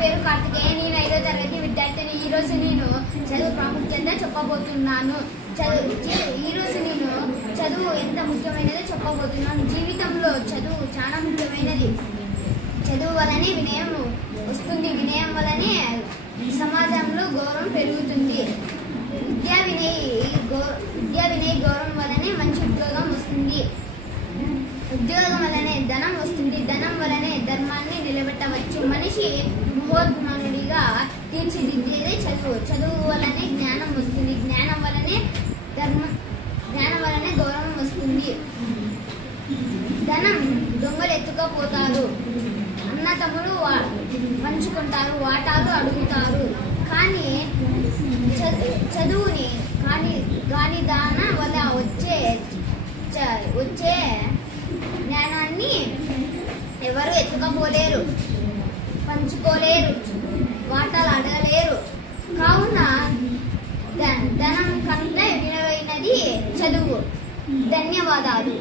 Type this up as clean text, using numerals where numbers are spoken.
పేరు కార్తికేయ. నేను 5వ తరగతి విద్యార్థిని. ఈ రోజు నేను చదువు ప్రాముఖ్యత చెప్పబోతున్నాను. ఈ రోజు నేను చదువు ఎంత ముఖ్యమైనదో చెప్పబోతున్నాను. జీవితంలో చదువు చాలా ముఖ్యమైనది. చదువు వల్లనే వినయం వస్తుంది. వినయం వల్లనే సమాజంలో గౌరవం పెరుగుతుంది. విద్యా వినయ గౌరవం వల్లనే మంచి ఉద్యోగం వస్తుంది. ఉద్యోగం వల్లనే ధనం వస్తుంది. ధనం వల్లనే ధర్మాన్ని నిలబెట్టవచ్చు. మనిషి మహోద్మానుడిగా తీర్చిదిద్దేదే చదువు. చదువు వల్లనే జ్ఞానం వస్తుంది. జ్ఞానం వల్లనే గౌరవం వస్తుంది. ధనం దొంగలు ఎత్తుకపోతారు. అన్నతమ్ములు పంచుకుంటారు, వాటాలు అడుగుతారు. కానీ చదువుని కానీ దాని వల్ల వచ్చే జ్ఞానాన్ని ఎవరు ఎత్తుకపోలేరు, పంచుకోలేరు, వాటాలు అడగలేరు. కావున ధనం కంటే విలువైనది చదువు. ధన్యవాదాలు.